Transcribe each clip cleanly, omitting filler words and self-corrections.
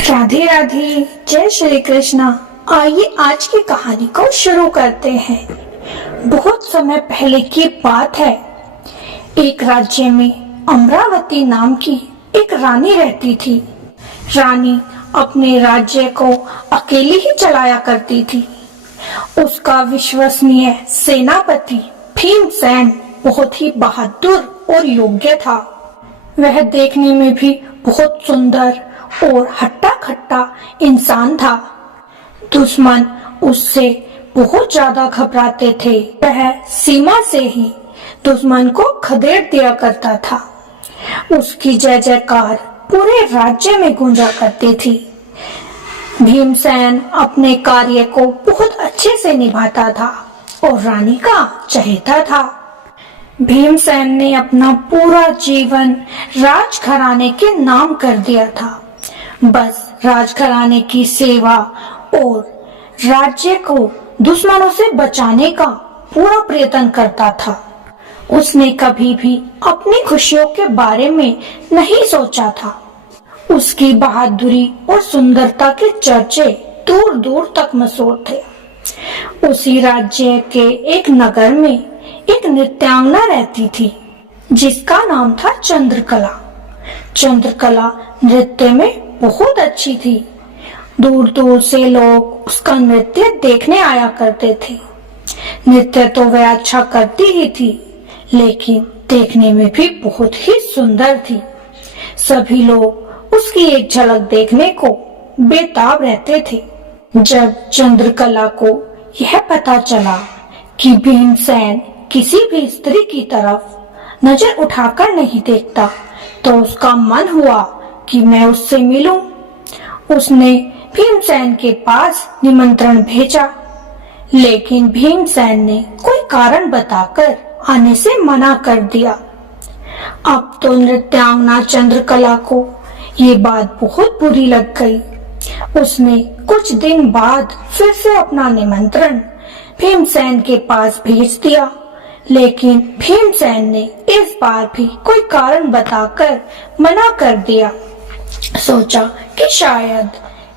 राधे राधे, जय श्री कृष्णा। आइए आज की कहानी को शुरू करते हैं। बहुत समय पहले की बात है। एक राज्य में अमरावती नाम की एक रानी रहती थी। रानी अपने राज्य को अकेली ही चलाया करती थी। उसका विश्वसनीय सेनापति भीमसेन बहुत ही बहादुर और योग्य था। वह देखने में भी बहुत सुंदर और हट्टा खट्टा इंसान था। दुश्मन उससे बहुत ज्यादा घबराते थे। वह सीमा से ही दुश्मन को खदेड़ दिया करता था। उसकी जय जयकार पूरे राज्य में गूंजा करती थी। भीमसेन अपने कार्य को बहुत अच्छे से निभाता था और रानी का चहेता था। भीमसेन ने अपना पूरा जीवन राजघराने के नाम कर दिया था। बस राजघराने की सेवा और राज्य को दुश्मनों से बचाने का पूरा प्रयत्न करता था। उसने कभी भी अपनी खुशियों के बारे में नहीं सोचा था। उसकी बहादुरी और सुंदरता के चर्चे दूर दूर तक मशहूर थे। उसी राज्य के एक नगर में एक नृत्यांगना रहती थी जिसका नाम था चंद्रकला। चंद्रकला नृत्य में बहुत अच्छी थी। दूर दूर से लोग उसका नृत्य देखने आया करते थे। नृत्य तो वह अच्छा करती ही थी, लेकिन देखने में भी बहुत ही सुंदर थी। सभी लोग उसकी एक झलक देखने को बेताब रहते थे। जब चंद्रकला को यह पता चला कि भीमसेन किसी भी स्त्री की तरफ नजर उठाकर नहीं देखता, तो उसका मन हुआ कि मैं उससे मिलूं। उसने भीमसेन के पास निमंत्रण भेजा, लेकिन भीमसेन ने कोई कारण बताकर आने से मना कर दिया। अब तो नृत्यांगना चंद्रकला को ये बात बहुत बुरी लग गई। उसने कुछ दिन बाद फिर से अपना निमंत्रण भीमसेन के पास भेज दिया, लेकिन भीमसेन ने इस बार भी कोई कारण बताकर मना कर दिया। सोचा कि शायद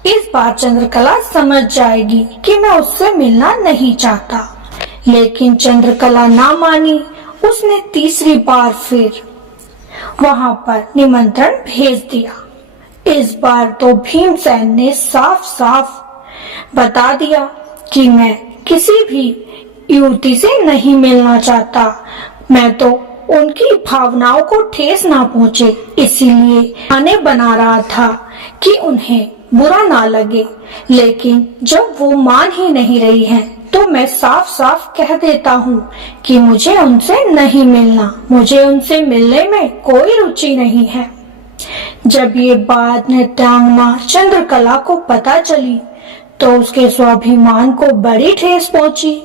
इस बार चंद्रकला समझ जाएगी कि मैं उससे मिलना नहीं चाहता, लेकिन चंद्रकला ना मानी। उसने तीसरी बार फिर वहां पर निमंत्रण भेज दिया। इस बार तो भीमसेन ने साफ साफ बता दिया कि मैं किसी भी युवती से नहीं मिलना चाहता। मैं तो उनकी भावनाओं को ठेस ना पहुंचे, इसीलिए बहाने बना रहा था कि उन्हें बुरा ना लगे। लेकिन जब वो मान ही नहीं रही हैं, तो मैं साफ साफ कह देता हूँ कि मुझे उनसे नहीं मिलना। मुझे उनसे मिलने में कोई रुचि नहीं है। जब ये बात नृत्यांगना चंद्रकला को पता चली, तो उसके स्वाभिमान को बड़ी ठेस पहुंची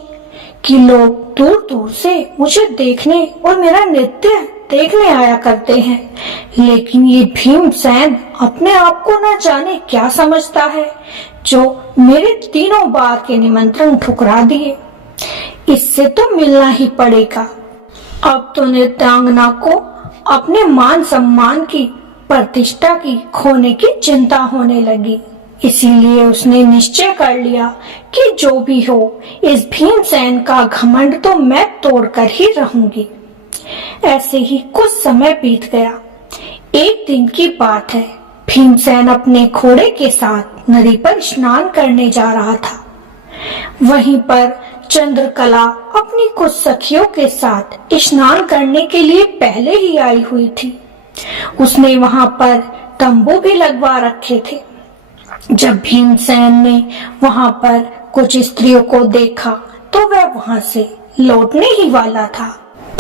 कि लोग दूर दूर से मुझे देखने और मेरा नृत्य देखने आया करते हैं, लेकिन ये भीमसेन अपने आप को न जाने क्या समझता है, जो मेरे तीनों बार के निमंत्रण ठुकरा दिए। इससे तो मिलना ही पड़ेगा। अब तो नृत्यांगना को अपने मान सम्मान की, प्रतिष्ठा की खोने की चिंता होने लगी। इसीलिए उसने निश्चय कर लिया कि जो भी हो, इस भीमसेन का घमंड तो मैं तोड़कर ही रहूंगी। ऐसे ही कुछ समय बीत गया। एक दिन की बात है, भीमसेन अपने घोड़े के साथ नदी पर स्नान करने जा रहा था। वहीं पर चंद्रकला अपनी कुछ सखियों के साथ स्नान करने के लिए पहले ही आई हुई थी। उसने वहां पर तंबू भी लगवा रखे थे। जब भीमसेन ने वहां पर कुछ स्त्रियों को देखा, तो वह वहां से लौटने ही वाला था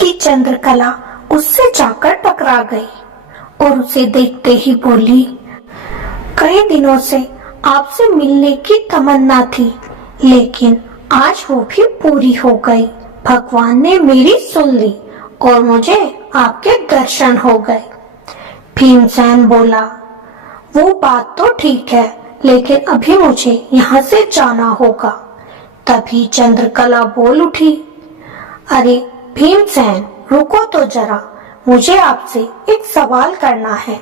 कि चंद्रकला उससे जाकर टकरा गई और उसे देखते ही बोली, कई दिनों से आपसे मिलने की तमन्ना थी, लेकिन आज वो भी पूरी हो गई। भगवान ने मेरी सुन ली और मुझे आपके दर्शन हो गए। भीमसेन बोला, वो बात तो ठीक है, लेकिन अभी मुझे यहाँ से जाना होगा। तभी चंद्रकला बोल उठी, अरे भीमसेन, रुको तो जरा, मुझे आपसे एक सवाल करना है।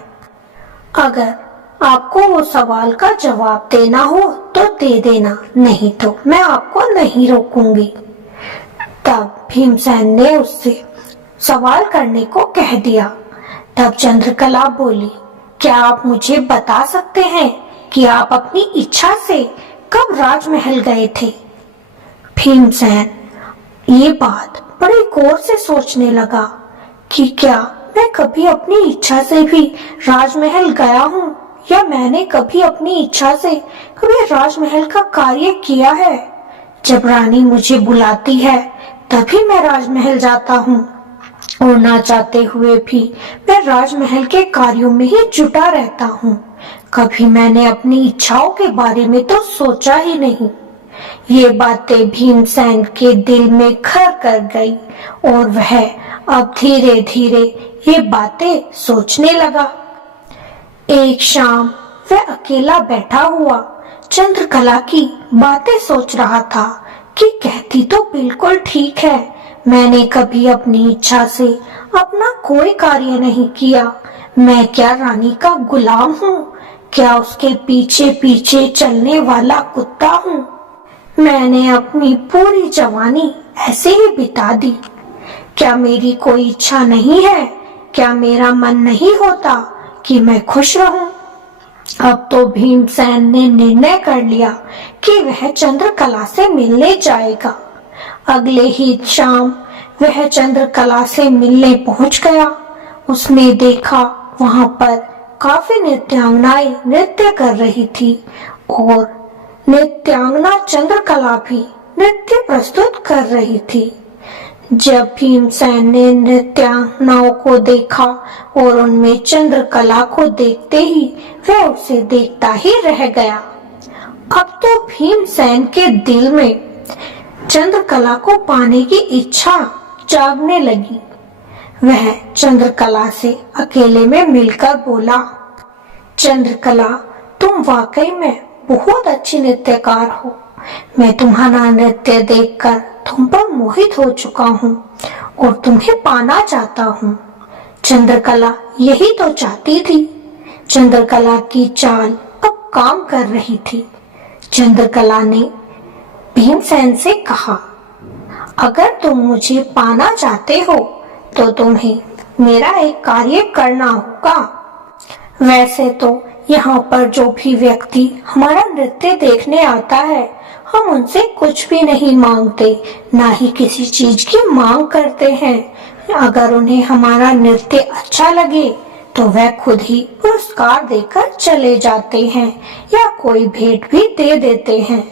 अगर आपको वो सवाल का जवाब देना हो तो दे देना, नहीं तो मैं आपको नहीं रोकूंगी। तब भीमसेन ने उससे सवाल करने को कह दिया। तब चंद्रकला बोली, क्या आप मुझे बता सकते हैं कि आप अपनी इच्छा से कब राजमहल गए थे? भीमसेन ये बात बड़े गौर से सोचने लगा कि क्या मैं कभी अपनी इच्छा से भी राजमहल गया हूँ, या मैंने कभी अपनी इच्छा से कभी राजमहल का कार्य किया है। जब रानी मुझे बुलाती है तभी मैं राजमहल जाता हूँ, और ना चाहते हुए भी मैं राजमहल के कार्यों में ही जुटा रहता हूँ। कभी मैंने अपनी इच्छाओं के बारे में तो सोचा ही नहीं। ये बातें भीमसेन के दिल में घर कर गई और वह अब धीरे धीरे ये बातें सोचने लगा। एक शाम वह अकेला बैठा हुआ चंद्रकला की बातें सोच रहा था कि कहती तो बिल्कुल ठीक है, मैंने कभी अपनी इच्छा से अपना कोई कार्य नहीं किया। मैं क्या रानी का गुलाम हूँ? क्या उसके पीछे पीछे चलने वाला कुत्ता हूँ? मैंने अपनी पूरी जवानी ऐसे ही बिता दी। क्या मेरी कोई इच्छा नहीं है? क्या मेरा मन नहीं होता कि मैं खुश रहूं? अब तो भीमसेन ने निर्णय कर लिया कि वह चंद्रकला से मिलने जाएगा। अगले ही शाम वह चंद्रकला से मिलने पहुंच गया। उसने देखा वहां पर काफी नृत्यांगनाएं नृत्य कर रही थी और नृत्यांगना चंद्रकला भी नृत्य प्रस्तुत कर रही थी। जब भीमसेन ने नृत्यांगनाओं को देखा और उनमें चंद्रकला को देखते ही वह उसे देखता ही रह गया। अब तो भीमसेन के दिल में चंद्रकला को पाने की इच्छा जागने लगी। वह चंद्रकला से अकेले में मिलकर बोला, चंद्रकला, तुम वाकई में बहुत अच्छी नृत्यकार हो। मैं तुम्हारा नृत्य देखकर तुम पर मोहित हो चुका हूँ और तुम्हें पाना चाहता हूँ। चंद्रकला यही तो चाहती थी। चंद्रकला की चाल अब काम कर रही थी। चंद्रकला ने भीमसेन से कहा, अगर तुम मुझे पाना चाहते हो तो तुम्हें मेरा एक कार्य करना होगा। वैसे तो यहाँ पर जो भी व्यक्ति हमारा नृत्य देखने आता है, हम उनसे कुछ भी नहीं मांगते, ना ही किसी चीज की मांग करते हैं। अगर उन्हें हमारा नृत्य अच्छा लगे तो वह खुद ही पुरस्कार देकर चले जाते हैं या कोई भेंट भी दे देते हैं।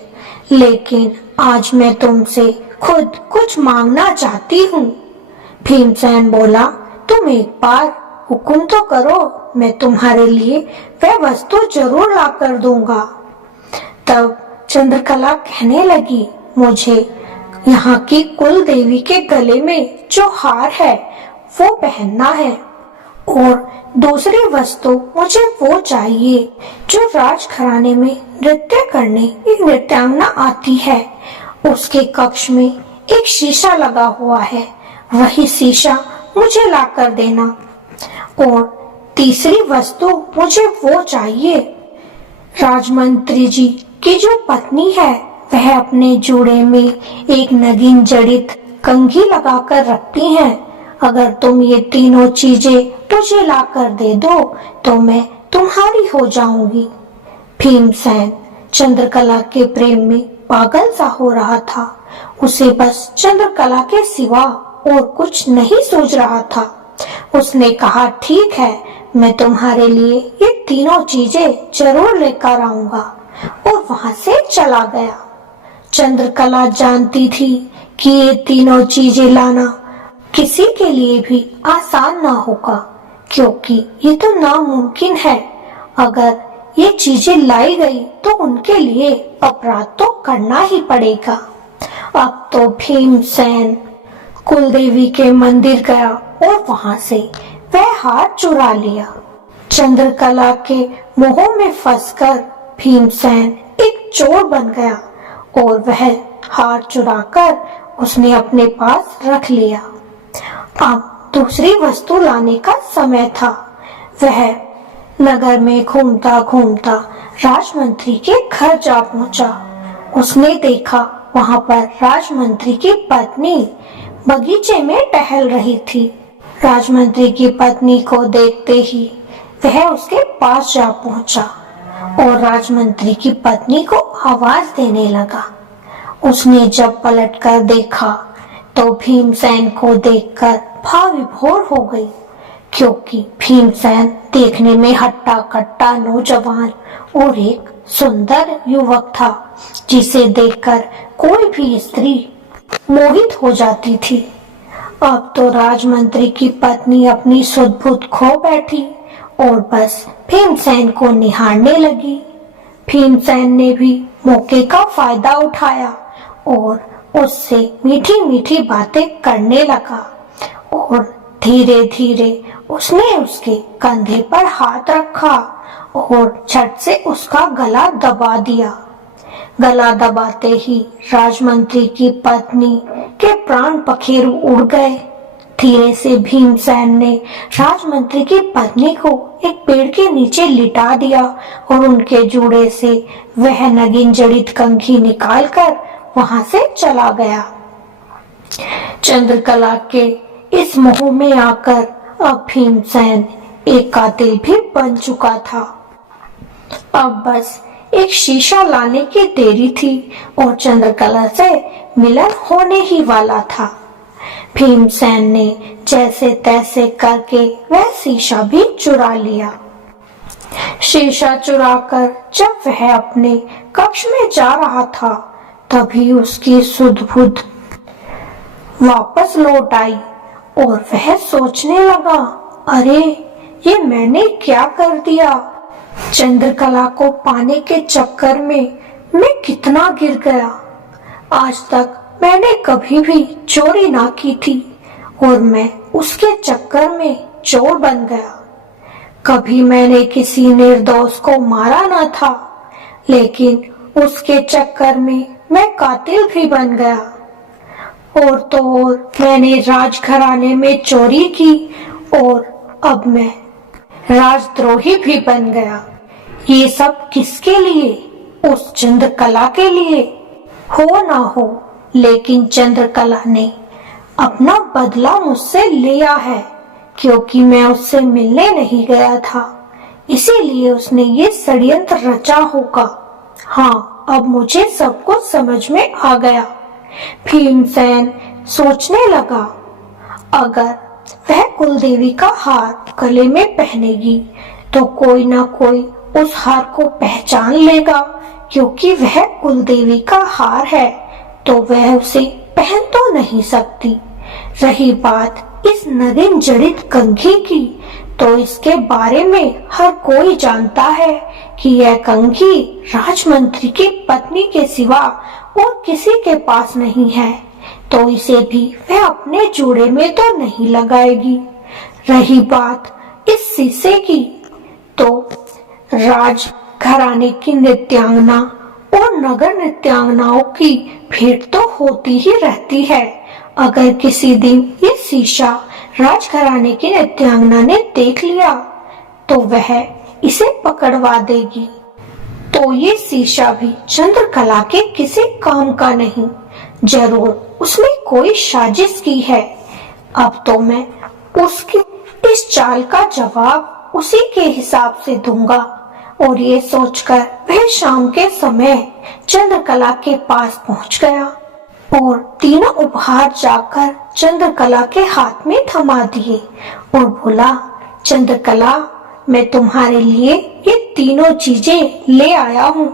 लेकिन आज मैं तुमसे खुद कुछ मांगना चाहती हूँ। भीमसेन बोला, तुम एक बार हुक्म तो करो, मैं तुम्हारे लिए वह वस्तु जरूर ला कर दूंगा। तब चंद्रकला कहने लगी, मुझे यहाँ की कुल देवी के गले में जो हार है वो पहनना है, और दूसरी वस्तु मुझे वो चाहिए जो राजघराने में नृत्य करने एक नृत्यांगना आती है। उसके कक्ष में एक शीशा लगा हुआ है, वही शीशा मुझे ला कर देना। और तीसरी वस्तु मुझे वो चाहिए, राजमंत्री जी की जो पत्नी है वह अपने जूड़े में एक नगीन जड़ित कंघी लगाकर रखती हैं। अगर तुम ये तीनों चीजें मुझे ला कर दे दो तो मैं तुम्हारी हो जाऊंगी। भीमसेन चंद्रकला के प्रेम में पागल सा हो रहा था। उसे बस चंद्रकला के सिवा और कुछ नहीं सूझ रहा था। उसने कहा, ठीक है, मैं तुम्हारे लिए ये तीनों चीजें जरूर लेकर आऊंगा, और वहां से चला गया। चंद्रकला जानती थी कि ये तीनों चीजें लाना किसी के लिए भी आसान ना होगा, क्योंकि ये तो नामुमकिन है। अगर ये चीजें लाई गई तो उनके लिए अपराध तो करना ही पड़ेगा। अब तो भीमसेन कुलदेवी के मंदिर गया और वहां से वह हार चुरा लिया। चंद्रकला के मोह में फंसकर भीमसेन एक चोर बन गया और वह हार चुराकर उसने अपने पास रख लिया। अब दूसरी वस्तु लाने का समय था। वह नगर में घूमता घूमता राजमंत्री के घर जा पहुंचा। उसने देखा वहां पर राजमंत्री की पत्नी बगीचे में टहल रही थी। राजमंत्री की पत्नी को देखते ही वह उसके पास जा पहुंचा और राजमंत्री की पत्नी को आवाज देने लगा। उसने जब पलटकर देखा तो भीमसेन को देखकर भाव विभोर हो गई, क्योंकि भीमसेन देखने में हट्टा कट्टा नौजवान और एक सुंदर युवक था, जिसे देखकर कोई भी स्त्री मोहित हो जाती थी। अब तो राजमंत्री की पत्नी अपनी सुध-बुध खो बैठी और बस भीमसेन को निहारने लगी। भीमसेन ने भी मौके का फायदा उठाया और उससे मीठी मीठी बातें करने लगा और धीरे धीरे उसने उसके कंधे पर हाथ रखा और झट से उसका गला दबा दिया। गला दबाते ही राजमंत्री की पत्नी के प्राण पखेरु उड़ गए। धीरे से भीमसेन ने राजमंत्री की पत्नी को एक पेड़ के नीचे लिटा दिया और उनके जूड़े से वह नगीन जड़ित कंघी निकालकर वहां से चला गया। चंद्रकला के इस मोह में आकर अब भीमसेन एक कातिल भी बन चुका था। अब बस एक शीशा लाने की देरी थी और चंद्रकला से मिलन होने ही वाला था। भीमसेन ने जैसे तैसे करके वह शीशा भी चुरा लिया। शीशा चुराकर जब वह अपने कक्ष में जा रहा था, तभी उसकी सुध-बुध वापस लौट आई और वह सोचने लगा, अरे ये मैंने क्या कर दिया। चंद्रकला को पाने के चक्कर में मैं कितना गिर गया। आज तक मैंने कभी भी चोरी ना की थी और मैं उसके चक्कर में चोर बन गया। कभी मैंने किसी निर्दोष को मारा ना था, लेकिन उसके चक्कर में मैं कातिल भी बन गया। और तो और मैंने राजघराने में चोरी की और अब मैं राजद्रोही भी बन गया। ये सब किसके लिए? उस चंद्रकला के लिए। हो ना हो, लेकिन चंद्रकला ने अपना बदला मुझसे लिया है, क्योंकि मैं उससे मिलने नहीं गया था, इसीलिए उसने ये षड्यंत्र रचा होगा। हाँ, अब मुझे सब कुछ समझ में आ गया। भीमसेन सोचने लगा, अगर वह कुलदेवी का हार गले में पहनेगी तो कोई ना कोई उस हार को पहचान लेगा, क्योंकि वह कुलदेवी का हार है तो वह उसे पहन तो नहीं सकती। रही बात इस नगीन जड़ित कंघी की, तो इसके बारे में हर कोई जानता है कि यह कंघी राजमंत्री की पत्नी के सिवा और किसी के पास नहीं है, तो इसे भी वह अपने जूड़े में तो नहीं लगाएगी। रही बात इस शीशे की, तो राज घराने की नृत्यांगना और नगर नृत्यांगनाओं की भेंट तो होती ही रहती है। अगर किसी दिन ये शीशा राजघराने की नृत्यांगना ने देख लिया तो वह इसे पकड़वा देगी, तो ये शीशा भी चंद्रकला के किसी काम का नहीं। जरूर उसने कोई साजिश की है। अब तो मैं उसकी इस चाल का जवाब उसी के हिसाब से दूंगा। और ये सोचकर वह शाम के समय चंद्रकला के पास पहुंच गया और तीनों उपहार जाकर चंद्रकला के हाथ में थमा दिए और बोला, चंद्रकला, मैं तुम्हारे लिए ये तीनों चीजें ले आया हूँ,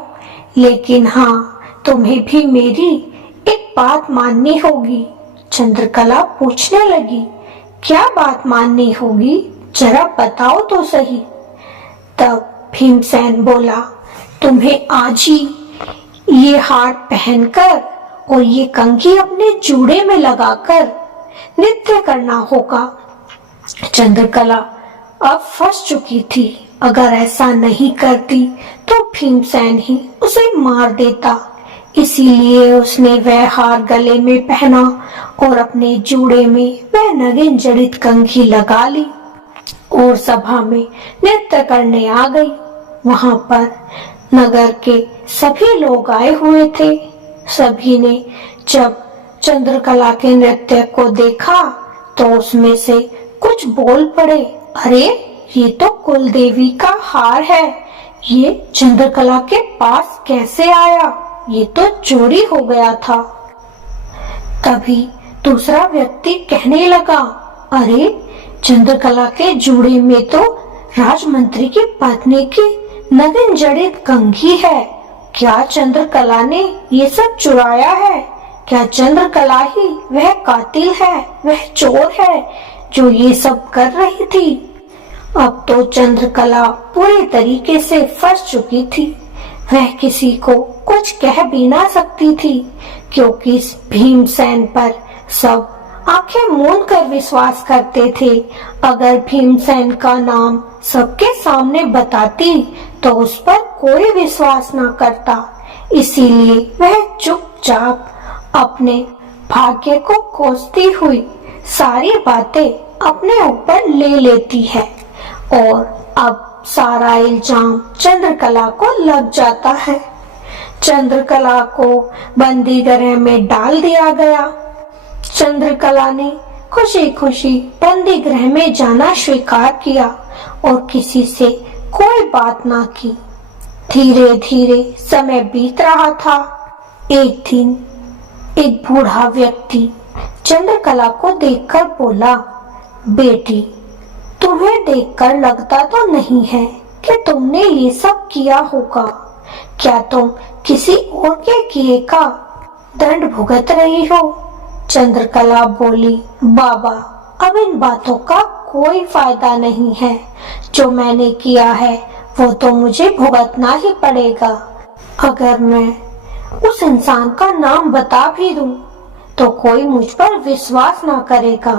लेकिन हाँ, तुम्हें भी मेरी एक बात माननी होगी। चंद्रकला पूछने लगी, क्या बात माननी होगी, जरा बताओ तो सही। तब भीमसेन बोला, तुम्हें आज ही ये हार पहनकर और ये कंघी अपने जूड़े में लगाकर नृत्य करना होगा। चंद्रकला अब फंस चुकी थी। अगर ऐसा नहीं करती तो भीमसेन ही उसे मार देता। इसीलिए उसने वह हार गले में पहना और अपने जूड़े में वह नगीन जड़ित कंघी लगा ली। और सभा में नृत्य करने आ गई। वहां पर नगर के सभी लोग आए हुए थे। सभी ने जब चंद्रकला के नृत्य को देखा तो उसमें से कुछ बोल पड़े, अरे ये तो कुलदेवी का हार है, ये चंद्रकला के पास कैसे आया, ये तो चोरी हो गया था। तभी दूसरा व्यक्ति कहने लगा, अरे चंद्रकला के जूड़े में तो राजमंत्री की पत्नी की नवीन जड़ित कंघी है। क्या चंद्रकला ने ये सब चुराया है? क्या चंद्रकला ही वह कातिल है, वह चोर है जो ये सब कर रही थी? अब तो चंद्रकला पूरी तरीके से फंस चुकी थी। वह किसी को कुछ कह भी ना सकती थी, क्योंकि इस भीमसेन पर सब आंखें मूंद कर विश्वास करते थे। अगर भीमसेन का नाम सबके सामने बताती तो उस पर कोई विश्वास ना करता। इसीलिए वह चुपचाप अपने भाग्य को कोसती हुई सारी बातें अपने ऊपर ले लेती है और अब सारा इल्जाम चंद्रकला को लग जाता है। चंद्रकला को बंदी गृह में डाल दिया गया। चंद्रकला ने खुशी खुशी बंदी गृह में जाना स्वीकार किया और किसी से कोई बात ना की। धीरे धीरे समय बीत रहा था। एक दिन एक बूढ़ा व्यक्ति चंद्रकला को देखकर बोला, बेटी, तुम्हें देखकर लगता तो नहीं है कि तुमने ये सब किया होगा। क्या तुम किसी और के किए का दंड भुगत रही हो? चंद्रकला बोली, बाबा, अब इन बातों का कोई फायदा नहीं है। जो मैंने किया है वो तो मुझे भुगतना ही पड़ेगा। अगर मैं उस इंसान का नाम बता भी दूं तो कोई मुझ पर विश्वास ना करेगा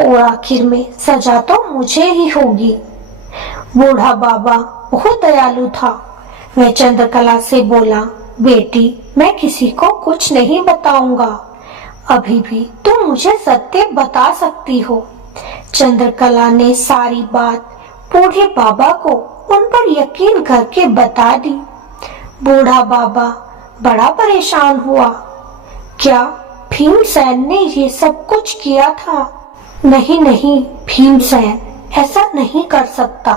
और आखिर में सजा तो मुझे ही होगी। बूढ़ा बाबा बहुत दयालु था। वह चंद्रकला से बोला, बेटी, मैं किसी को कुछ नहीं बताऊंगा। अभी भी तुम मुझे सत्य बता सकती हो। चंद्रकला ने सारी बात बूढ़े बाबा को उन पर यकीन करके बता दी। बूढ़ा बाबा बड़ा परेशान हुआ। क्या भीमसेन ने ये सब कुछ किया था? नहीं नहीं, भीमसेन ऐसा नहीं कर सकता।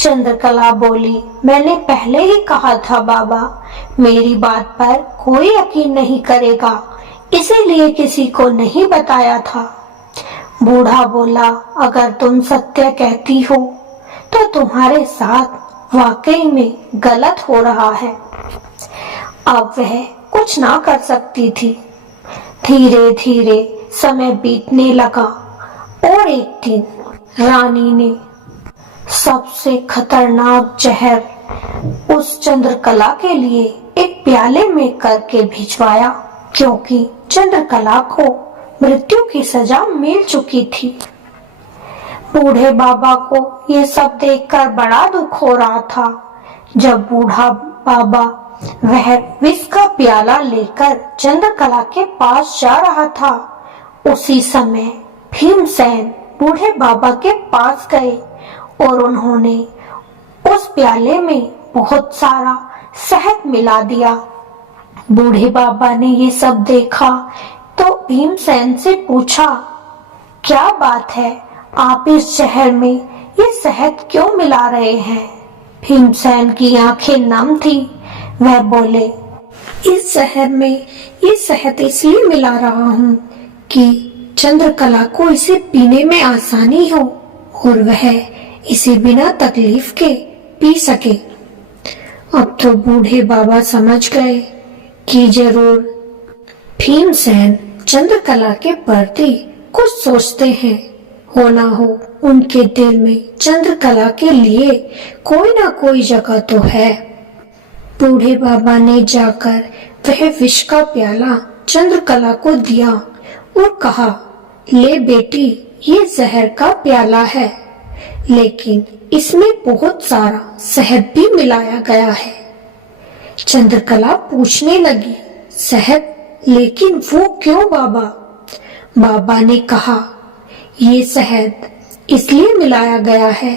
चंद्रकला बोली, मैंने पहले ही कहा था बाबा, मेरी बात पर कोई यकीन नहीं करेगा, इसीलिए किसी को नहीं बताया था। बूढ़ा बोला, अगर तुम सत्य कहती हो तो तुम्हारे साथ वाकई में गलत हो रहा है। अब वह कुछ ना कर सकती थी। धीरे धीरे समय बीतने लगा और एक दिन रानी ने सबसे खतरनाक जहर उस चंद्रकला के लिए एक प्याले में करके भिजवाया, क्योंकि चंद्रकला को मृत्यु की सजा मिल चुकी थी। बूढ़े बाबा को ये सब देखकर बड़ा दुख हो रहा था। जब बूढ़ा बाबा वह विष का प्याला लेकर चंद्रकला के पास जा रहा था, उसी समय भीमसेन बूढ़े बाबा के पास गए और उन्होंने उस प्याले में बहुत सारा शहद मिला दिया। बूढ़े बाबा ने ये सब देखा तो भीमसेन से पूछा, क्या बात है, आप इस शहर में ये शहद क्यों मिला रहे हैं? भीमसेन की आंखें नम थी। वह बोले, इस शहर में ये शहद इसलिए मिला रहा हूँ कि चंद्रकला को इसे पीने में आसानी हो और वह इसे बिना तकलीफ के पी सके। अब तो बूढ़े बाबा समझ गए कि जरूर भीमसेन चंद्रकला के प्रति कुछ सोचते हैं। हो ना हो उनके दिल में चंद्रकला के लिए कोई ना कोई जगह तो है। बूढ़े बाबा ने जाकर वह विष का प्याला चंद्रकला को दिया और कहा, ले बेटी, ये जहर का प्याला है, लेकिन इसमें बहुत सारा शहद भी मिलाया गया है। चंद्रकला पूछने लगी, शहद? लेकिन वो क्यों बाबा? बाबा ने कहा, ये शहद इसलिए मिलाया गया है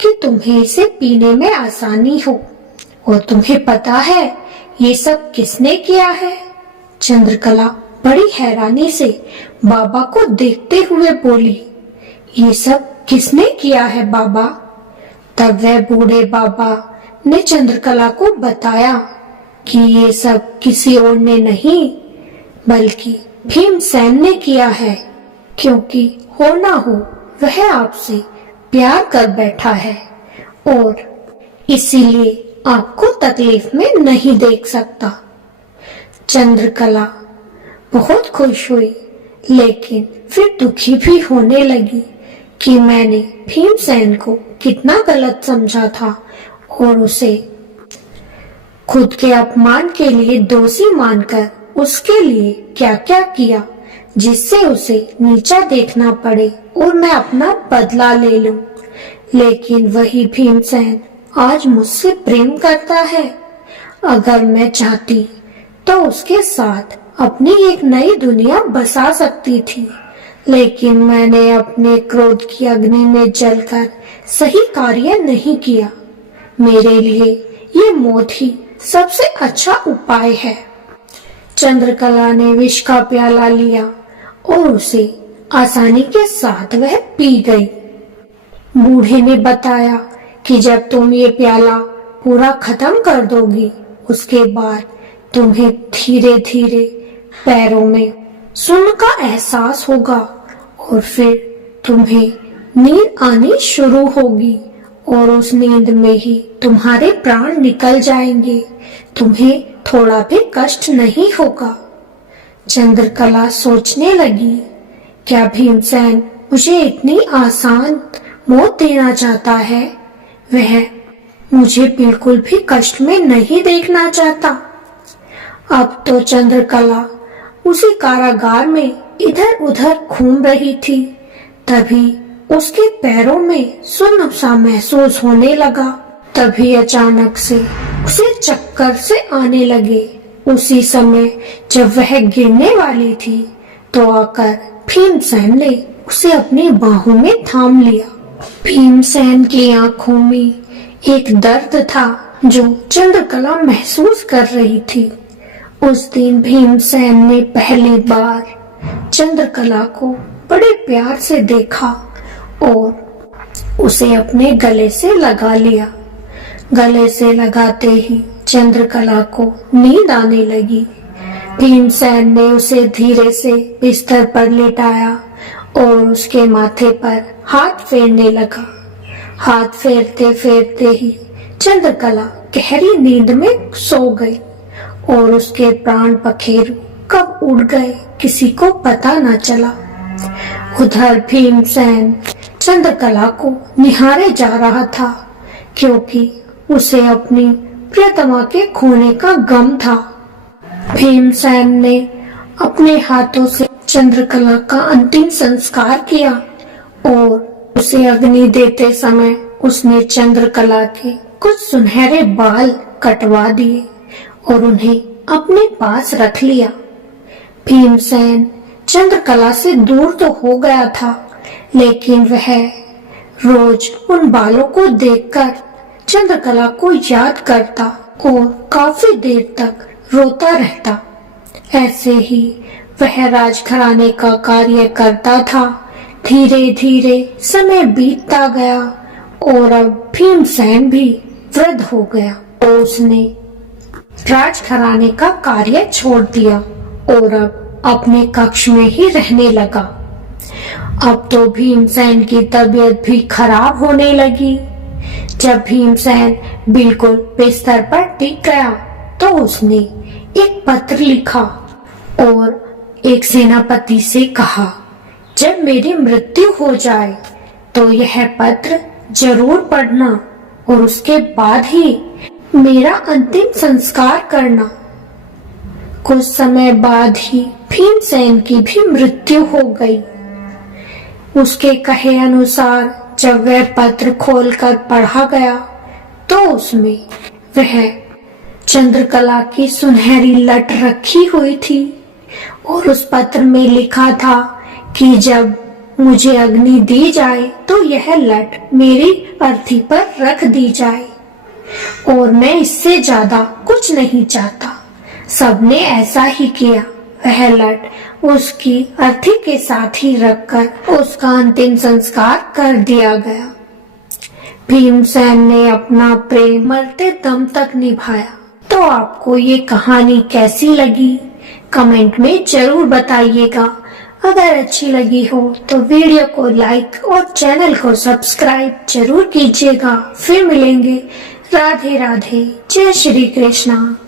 कि तुम्हें इसे पीने में आसानी हो। और तुम्हें पता है ये सब किसने किया है? चंद्रकला बड़ी हैरानी से बाबा को देखते हुए बोली, ये सब किसने किया है बाबा? तब वह बूढ़े बाबा ने चंद्रकला को बताया कि ये सब किसी और ने नहीं बल्कि भीमसेन ने किया है, क्योंकि हो ना हो वह आपसे प्यार कर बैठा है और इसीलिए आपको तकलीफ में नहीं देख सकता। चंद्रकला बहुत खुश हुई, लेकिन फिर दुखी भी होने लगी कि मैंने भीमसेन को कितना गलत समझा था और उसे खुद के अपमान के लिए दोषी मानकर उसके लिए क्या क्या किया जिससे उसे नीचा देखना पड़े और मैं अपना बदला ले लूं। लेकिन वही भीमसेन आज मुझसे प्रेम करता है। अगर मैं चाहती तो उसके साथ अपनी एक नई दुनिया बसा सकती थी, लेकिन मैंने अपने क्रोध की अग्नि में जलकर सही कार्य नहीं किया। मेरे लिए ये मौत ही सबसे अच्छा उपाय है। चंद्रकला ने विष का प्याला लिया और उसे आसानी के साथ वह पी गई। बूढ़े ने बताया कि जब तुम ये प्याला पूरा खत्म कर दोगी, उसके बाद तुम्हें धीरे धीरे पैरों में सुन्न का एहसास होगा और फिर तुम्हें नींद आनी शुरू होगी और उस नींद में ही तुम्हारे प्राण निकल जाएंगे। तुम्हें थोड़ा भी कष्ट नहीं होगा। चंद्रकला सोचने लगी, क्या भीमसेन मुझे इतनी आसान मौत देना चाहता है? वह मुझे बिल्कुल भी कष्ट में नहीं देखना चाहता। अब तो चंद्रकला उसी कारागार में इधर उधर घूम रही थी। तभी उसके पैरों में सुन्न सा महसूस होने लगा। तभी अचानक से उसे चक्कर से आने लगे। उसी समय जब वह गिरने वाली थी तो आकर भीमसेन ने उसे अपनी बाहों में थाम लिया। भीमसेन की आंखों में एक दर्द था जो चंद्रकला महसूस कर रही थी। उस दिन भीमसेन ने पहली बार चंद्रकला को बड़े प्यार से देखा और उसे अपने गले से लगा लिया। गले से लगाते ही चंद्रकला को नींद आने लगी। भीमसेन ने उसे धीरे से बिस्तर पर लेटाया और उसके माथे पर हाथ फेरने लगा। हाथ फेरते फेरते ही चंद्रकला गहरी नींद में सो गई और उसके प्राण पखेरु कब उड़ गए किसी को पता न चला। उधर भीमसेन चंद्रकला को निहारे जा रहा था, क्योंकि उसे अपनी प्रियतमा के खोने का गम था। भीमसेन ने अपने हाथों से चंद्रकला का अंतिम संस्कार किया और उसे अग्नि देते समय उसने चंद्रकला के कुछ सुनहरे बाल कटवा दिए और उन्हें अपने पास रख लिया। भीमसेन चंद्रकला से दूर तो हो गया था, लेकिन वह रोज उन बालों को देखकर चंद्रकला को याद करता और काफी देर तक रोता रहता। ऐसे ही वह राजघराने का कार्य करता था। धीरे धीरे समय बीतता गया और अब भीमसेन भी वृद्ध हो गया तो उसने राजघराने का कार्य छोड़ दिया और अब अपने कक्ष में ही रहने लगा। अब तो भीमसेन की तबीयत भी खराब होने लगी। जब भीमसेन बिल्कुल बिस्तर पर टिक गया तो उसने एक पत्र लिखा और एक सेनापति से कहा, जब मेरी मृत्यु हो जाए तो यह पत्र जरूर पढ़ना और उसके बाद ही मेरा अंतिम संस्कार करना। कुछ समय बाद ही भीमसेन की भी मृत्यु हो गई। उसके कहे अनुसार जब वह पत्र खोलकर पढ़ा गया तो उसमें वह चंद्रकला की सुनहरी लट रखी हुई थी और उस पत्र में लिखा था कि जब मुझे अग्नि दी जाए तो यह लट मेरी अर्थी पर रख दी जाए, और मैं इससे ज्यादा कुछ नहीं चाहता। सबने ऐसा ही किया। वह लट उसकी अर्थी के साथ ही रखकर उसका अंतिम संस्कार कर दिया गया। भीमसेन ने अपना प्रेम मरते दम तक निभाया। तो आपको ये कहानी कैसी लगी कमेंट में जरूर बताइएगा। अगर अच्छी लगी हो तो वीडियो को लाइक और चैनल को सब्सक्राइब जरूर कीजिएगा। फिर मिलेंगे। राधे राधे, जय श्री कृष्णा।